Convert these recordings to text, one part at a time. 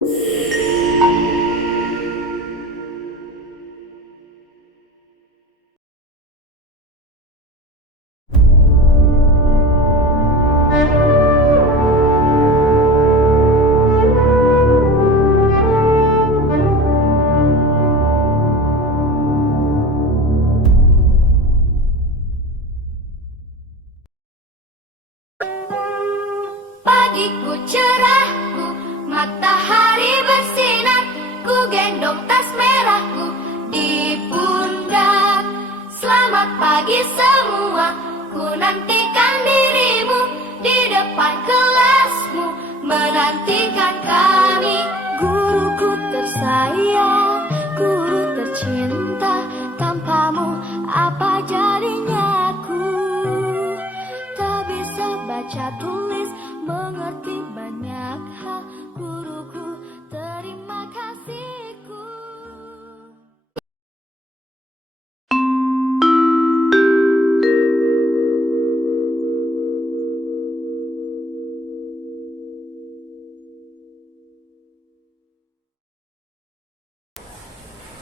Pagiku cerahku, matahari bersinar, ku gendong tas merahku di pundak. Selamat pagi semua, ku nantikan dirimu di depan kelasmu, menantikan kami. Guruku tersayang, guru tercinta, tanpamu apa jadinya aku? Tak bisa baca tulis, mengerti banyak hal, guruku, terima kasihku.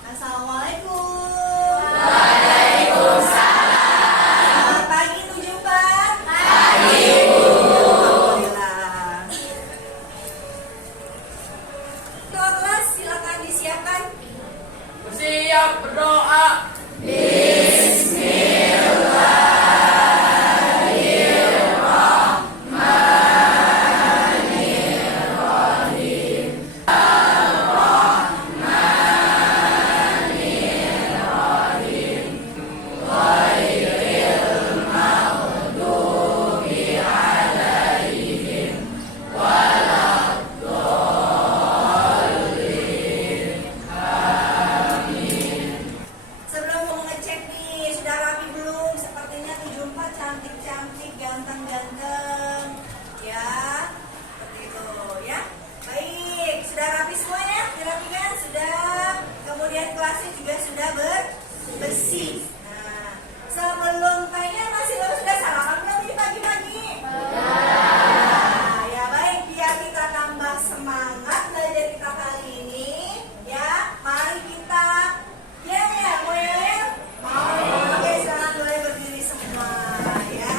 Assalamualaikum. Selamat pagi Bu Jumpa. Pagi Bu. Alhamdulillah. Ketua kelas silakan disiapkan. Bersiap berdoa. Sebelum mau ngecek nih, sudah rapi belum? Sepertinya Bu Jumpa cantik-cantik, ganteng-ganteng. Ya, seperti itu ya. Baik, sudah rapi semua ya? Dirapikan? Sudah. Kemudian kelasnya juga sudah bersih. Nah, sebelum kayaknya masih sudah sarapan belum di pagi-pagi? Nah, ya baik, biar kita tambah semangat belajar kita kali ini, ya. Mari kita mau ya? Mau. Oke, sekarang boleh berdiri semua ya.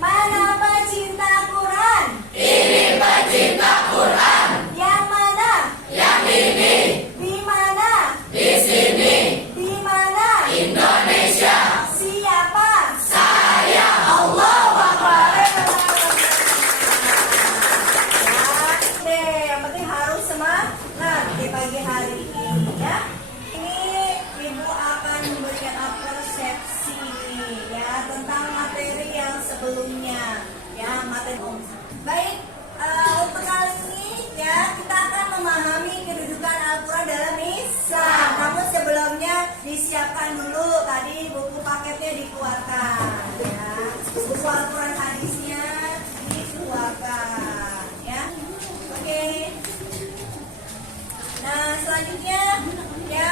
Mana pecinta Quran? Ini pecinta Quran. Yang mana? Yang ini. Di mana? Di sini. Di mana? Indonesia. Siapa? Saya. Allahu Akbar. Ya, yang penting harus semangat di pagi hari ini ya. Ini Ibu akan memberikan persepsi ya tentang materi yang sebelumnya ya, materi. Baik, untuk kali ini ya kita akan memahami kedudukan Al-Quran dalam Islam. Namun sebelumnya disiapkan dulu tadi buku paketnya dikeluarkan ya. Buku Al-Quran hadisnya dikeluarkan ya. Oke. Nah, selanjutnya ya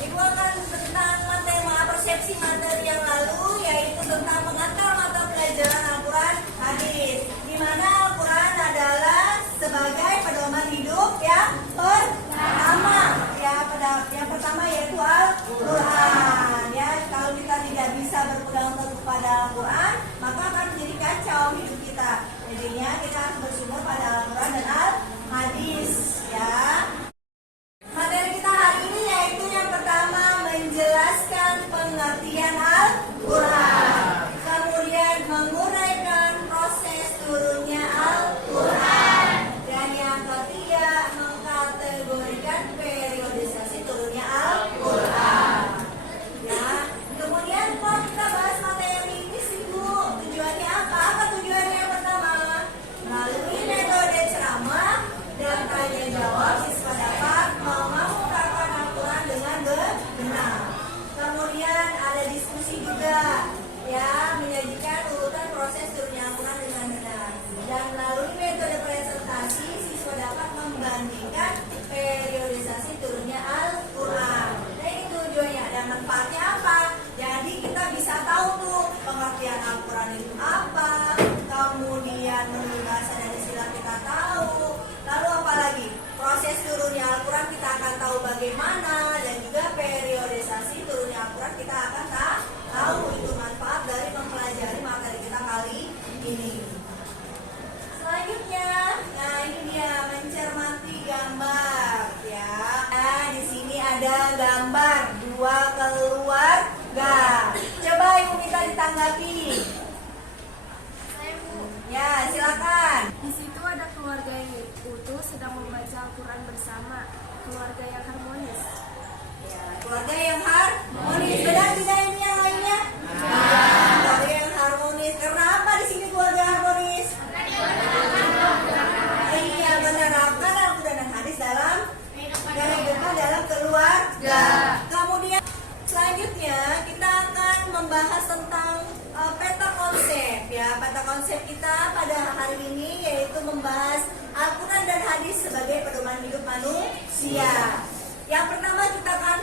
Ibu akan tentang materi persepsi materi yang lalu, yaitu tentang mengantar mata pelajaran Al-Quran hadis, di mana Al-Quran adalah sebagai pedoman hidup yang pertama ya, yang pertama yaitu Al-Quran ya. Kalau kita tidak bisa berpegang teguh pada Al-Quran, maka akan menjadi kacau hidup kita. Jadinya kita harus bersumber pada Al-Quran dan Al-Hadis ya. Materi kita hari ini yaitu yang pertama menjelaskan pengertian Al-Quran, kemudian menguraikan proses turunnya Al-Quran, dan yang ketiga mengkategorikan periodisasi turunnya Al-Quran. Ya, kemudian kalau kita bahas materi ini sih Bu, tujuannya apa? Apa tujuannya yang pertama? Melalui metode ceramah dan tanya jawab, siswa dapat mengumpulkan Al-Quran dengan benar. Kemudian ada diskusi juga, ya, menyajikan urutan proses turunnya Al-Quran dengan benar. Dan melalui metode presentasi, siswa dapat membandingkan periodisasi turunnya Al-Quran. Nah, ini tujuannya dan manfaatnya apa? Jadi kita bisa tahu tuh pengertian Al-Quran itu apa. Kemudian menurut bahasa dan istilah kita tahu. pertama, keluarga yang harmonis. Ya, keluarga yang harmonis. Benar tidak ini yang lainnya? Keluarga yang harmonis. Karena apa di sini keluarga harmonis? Iya benar. Karena Al-Quran dan hadis dalam kehidupan dalam keluarga. Kemudian selanjutnya kita akan membahas tentang peta konsep ya. Peta konsep kita pada hari ini yaitu membahas Al-Quran dan hadis sebagai pedoman hidup manusia. Yang pertama kita akan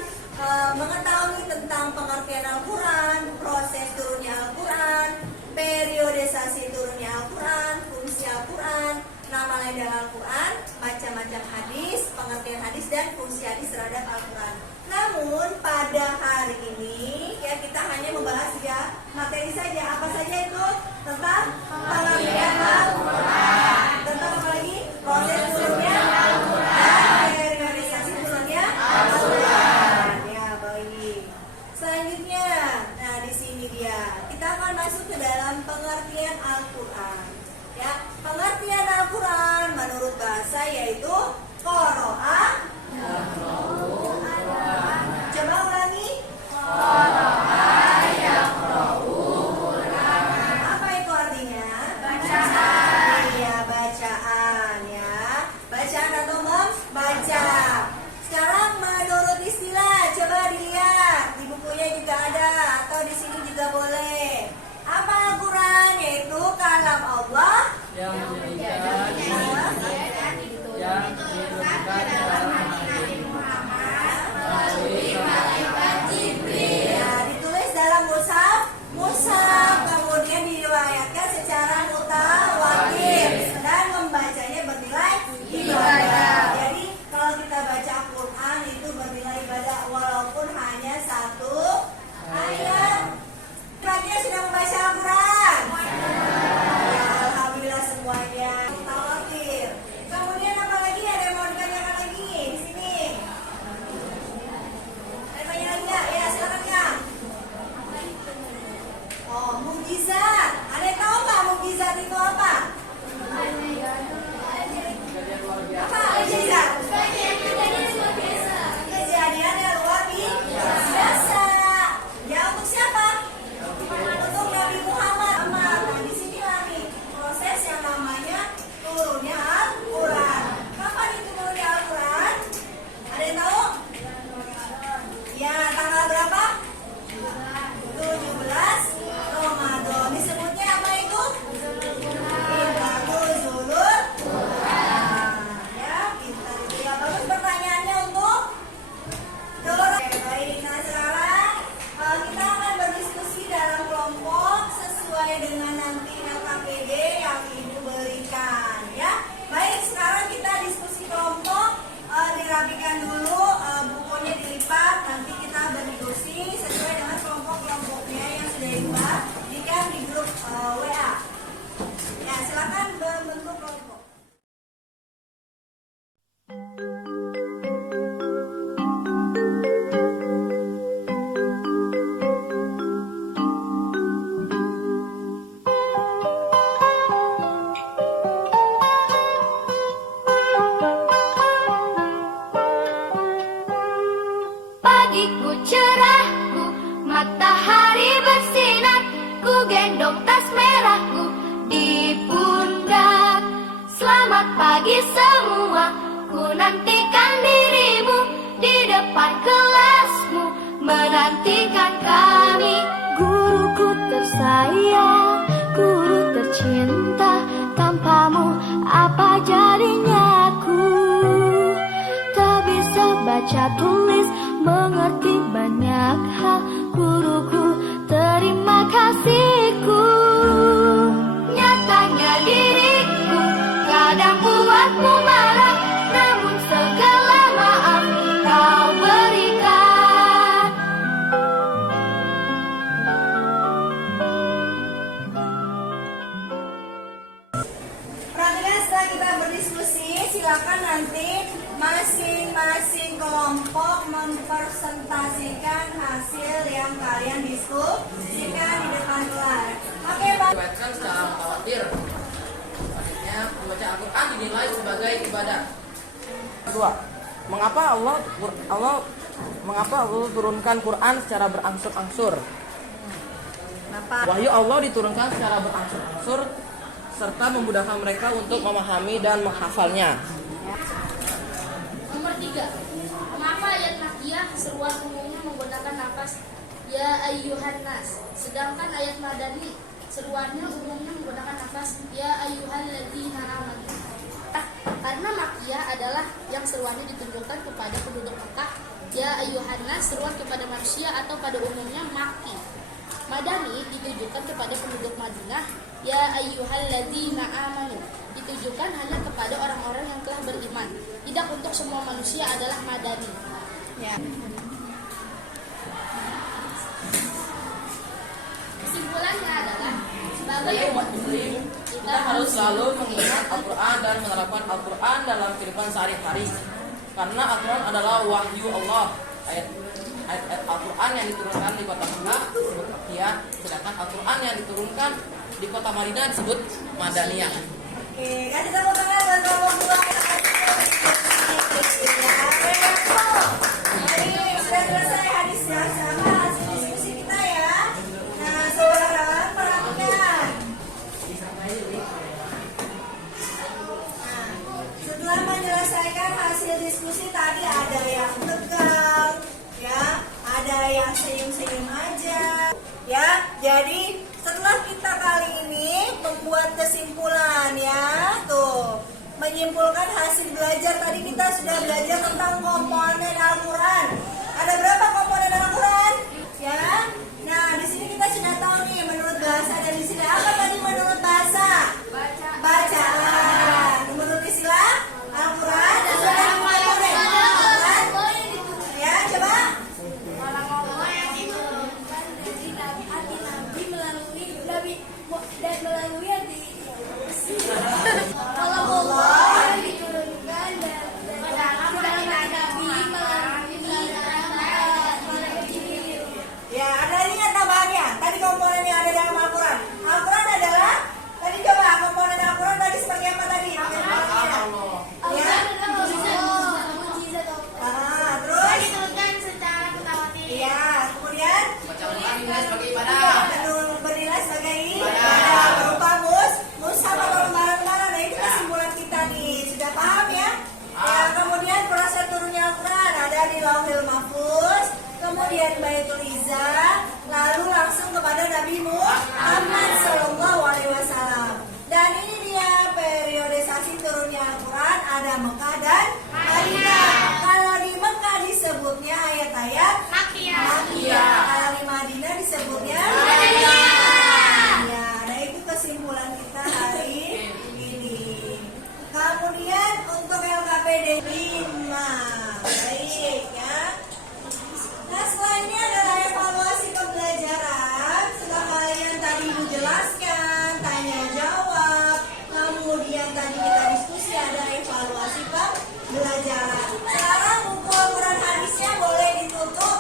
mengetahui tentang pengertian Al-Quran, proses turunnya Al-Quran, periodisasi turunnya Al-Quran, fungsi Al-Quran, nama lain dalam Al-Quran, macam-macam hadis, pengertian hadis dan fungsi hadis terhadap Al-Quran. Namun pada hari ini ya kita hanya membahas ya materi saja. Apa saja itu? Tentang pengertian Al-Quran. Tentang apa lagi? Proses turunnya Al-Quran, periodisasi turunnya Al-Quran. Ya baik. Selanjutnya, nah di sini dia kita akan masuk ke dalam pengertian Al-Quran. Ya, pengertian Al-Quran menurut bahasa yaitu qara'a. Coba ulangi. Apa itu artinya? Bacaan. Iya, bacaan ya. Bacaan atau membaca. Sekarang menurut istilah, coba dilihat di bukunya juga ada atau di sini juga boleh. Apa Al-Quran? Yaitu kalam Allah yang diturunkan dalam Nabi Muhammad melalui malaikat Jibril. ya, ditulis dalam mushaf, kemudian diriwayatkan secara mutawatir dan membacanya bernilai ibadah. Jadi kalau kita baca Quran itu bernilai ibadah walaupun hanya satu ayat. Bagian sudah membaca Al-Quran. Ya, alhamdulillah semuanya mutawatir. Kemudian apa lagi? Ada yang mau ditanyakan lagi di sini? Ada yang tanya lagi nggak? Ya silakan Kang. Oh, mukjizat. Ada yang tahu nggak mukjizat itu apa? Apa mukjizat? Kejadian yang luar biasa. Ya untuk siapa? Untuk Nabi Muhammad. Nah di sini nih proses yang namanya turunnya Al-Quran. Kapan itu turunnya Al-Quran? Ada yang tahu? Ya tanggal berapa? 17 Ramadan. Disebutnya apa itu? Hilatul Zulul Quran. Ya pintar itu ya. Bagus pertanyaannya untuk Dora. Baik, nah sekarang kita akan berdiskusi dalam kelompok sesuai dengan nanti LKPD yang Ibu berikan ya. Baik, sekarang kita diskusi kelompok, dirapikan dulu, bukunya dilipat, nanti kita berdiskusi sesuai dengan kelompok-kelompoknya yang sudah dibagikan di grup WA. Ya, silakan membentuk kelompok. Pagiku cerahku, matahari bersinar, ku gendong tas merahku di pundak. Selamat pagi semua, ku nantikan dirimu di depan kelasmu, menantikan kami. Guruku tersayang, guru tercinta, tanpamu apa jadinya aku? Tak bisa baca tulis, mengerti banyak hal. Guruku, terima kasihku. Nyatanya diriku kadang buatmu marah, namun segala maaf kau berikan. Perhatikan setelah kita berdiskusi, silakan nanti masing-masing kelompok mempresentasikan hasil yang kalian diskusikan di depan kelas. Oke, Pak. Dibacakan secara mutawatir. Selanjutnya, membaca Al-Quran dinilai sebagai ibadah. Kedua, Mengapa Allah turunkan Quran secara berangsur-angsur? Kenapa? Wahyu Allah diturunkan secara berangsur-angsur serta memudahkan mereka untuk memahami dan menghafalnya. Nomor 3. Mengapa ayat Makkiyah seruan umumnya menggunakan nafas ya ayyuhan nas, sedangkan ayat Madani seruannya umumnya menggunakan nafas ya ayyuhalladzina amanu? Karena Makkiyah adalah yang seruannya ditunjukkan kepada penduduk Mekah, ya ayyuhan nas seruan kepada manusia atau pada umumnya Makki. Madani ditujukan kepada penduduk Madinah, ya ayyuhalladzina amanu ditujukan hanya kepada orang-orang yang telah beriman, tidak untuk semua manusia adalah Madani. Ya. Kesimpulannya adalah sebagai Sebagai umat muslim, kita harus selalu mengingat Al-Quran dan menerapkan Al-Quran dalam kehidupan sehari-hari. Karena Al-Quran adalah wahyu Allah. Ayat Al-Quran yang diturunkan di kota Mekah disebut Makkiyah, sedangkan Al-Quran yang diturunkan di kota Madinah disebut Madaniyah. Oke, kasih tepuk tangan buat kelompok 2. Jadi sudah selesai hadisnya sama hasil diskusi kita ya. Nah, sekarang perhatikan. Nah, setelah menyelesaikan hasil diskusi tadi ada yang tegang, ya, ada yang senyum-senyum aja, ya. Jadi setelah kita kali ini membuat kesimpulan ya, tuh menyimpulkan hasil belajar tadi kita sudah belajar tentang komponen Al-Quran. Ada berapa komponen Al-Quran? Ya. Nah, di sini kita sudah tahu nih menurut bahasa dan istilah. Apa tadi menurut bahasa? Bacaan. Menurut istilah Al-Quran ada komponen Al-Quran. Ya, coba. Allah diturunkan dan Ya, ada lihat tambahannya. Tadi komponen yang ada dalam Al-Quran. Al-Quran adalah tadi coba komponen Al-Quran tadi seperti apa tadi? Ya. Terus? diturunkan secara mutawatir. Iya, kemudian Sebagai ibadah. bernilai sebagai ibadah berupa mushaf atau lembaran-lembaran. Nah, itu kesimpulan kita nih. Sudah paham ya? Ya, kemudian proses turunnya Al-Quran ada di Lauhil Mahfuz, kemudian Baitul Izzah, lalu langsung kepada Nabi Muhammad SAW. Dan ini dia periodisasi turunnya Al-Quran, ada Mekah dan Madinah. Kalau di Mekah disebutnya ayat-ayat Makkiyah. Kalau di Madinah disebutnya Madaniyah. Ya, nah itu kesimpulan kita hari ini. Kemudian untuk LKPD 5. Baik ya. Nah, selanjutnya adalah evaluasi pembelajaran. Setelah kalian tadi menjelaskan, tanya jawab, kemudian tadi kita diskusi ada evaluasi pembelajaran. Sekarang buku Al-Quran hadisnya boleh ditutup.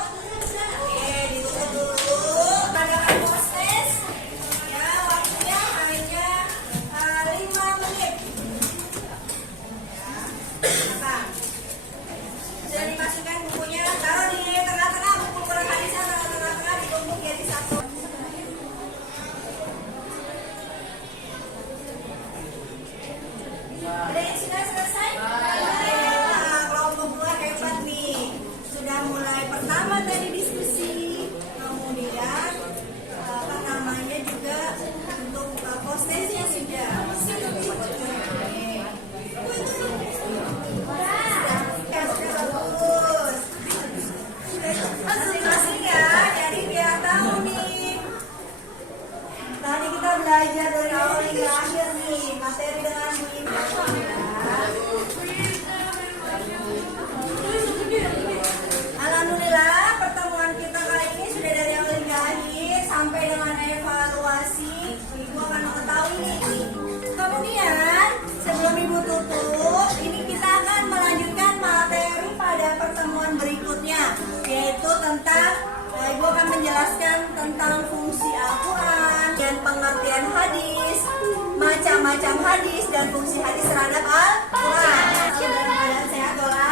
Oke, ditutup dulu. Adakan proses. Ya, waktunya hanya 5 menit. Apa? Sudah dimasukkan bukunya, taruh di tengah-tengah buku Quran hadisnya, taruh tengah-tengah ditumpuk jadi satu. Ada yang sudah selesai? Nah, kelompok 2 hebat nih. Sudah mulai pertama tadi diskusi, kemudian apa namanya juga untuk postesnya sudah. Masing-masing ya, jadi biar tahu nih. Tadi kita belajar dari awal hingga akhir nih, materi dengan Alhamdulillah, pertemuan kita kali ini sudah dari awal hingga akhir sampai dengan evaluasi. Ibu akan mengetahui nih. Kemudian, sebelum Ibu tutup, ini kita akan melanjutkan materi pada pertemuan berikutnya, yaitu tentang Ibu akan menjelaskan tentang fungsi Al-Quran dan pengertian hadis, macam-macam hadis dan fungsi hadis terhadap Al-Quran. Dalam keadaan sehat, doa.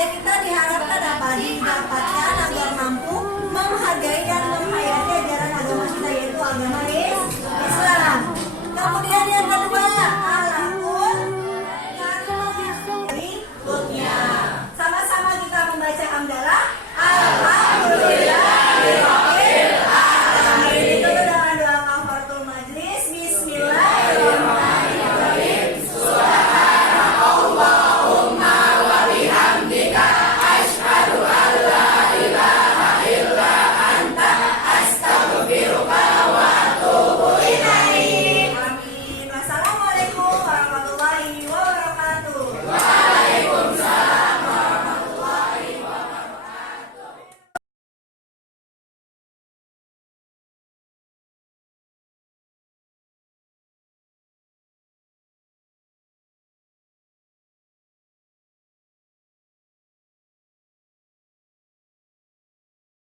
Ya kita diharapkan apa? Didapatkan